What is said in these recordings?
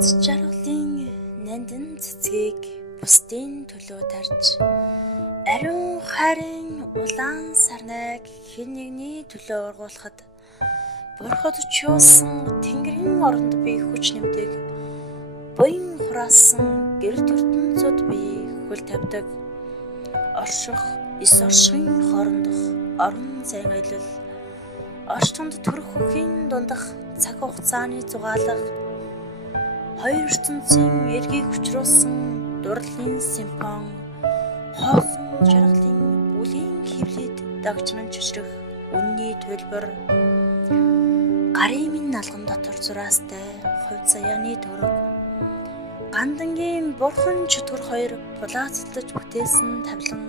Аз жаргалын нандин цэцгийг бусдын төлөө тарж ариун хайрын улаан сарнайг хэн нэгний төлөө ургуулахад бурхад чуусан тэнгэрийн оронд би хүч нэмдэг буян хураасан гэрэл ертөнцөд би хөл тавьдаг орших эс оршихын хоорондох орон зайн аялал орчтонд төрөх хөхийн дундах цаг хугацааны зугаалга хоёр ертөнцийн эргийг хүчрүүлсэн дурлалын симфон хоосон жаргалын бүлийн хөвлөд дагчран чичрэх үнний төлбөр гарын минь налган дотор зураастай хувь заяаны төрөг гандангийн бурхан чөтгөр хоёр булаацлаж бүтээсэн тавлан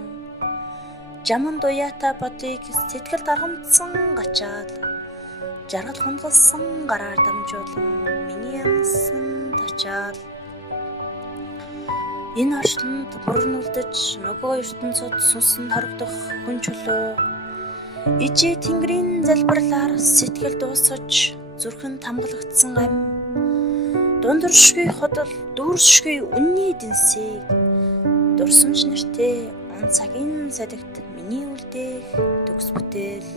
жаман дуяата бодыг сэтгэл даргамдсан гачаал жаргал хунгалсан гараар дамжуулан миний амсан тачаал энэ орчинд бүрэн үлдэж нөгөө ертөнцөд сүнсэн хорогдох хүн чөлөө ижээ тэнгэрийн залбирлаар сэтгэл дуусгаж зүрхэн тамгалагдсан ам дундуршгүй хотол дүүршгүй үнний дэнсийг дурсамж нэртэй он цагийн садагт миний үлдээх төгс бүтээл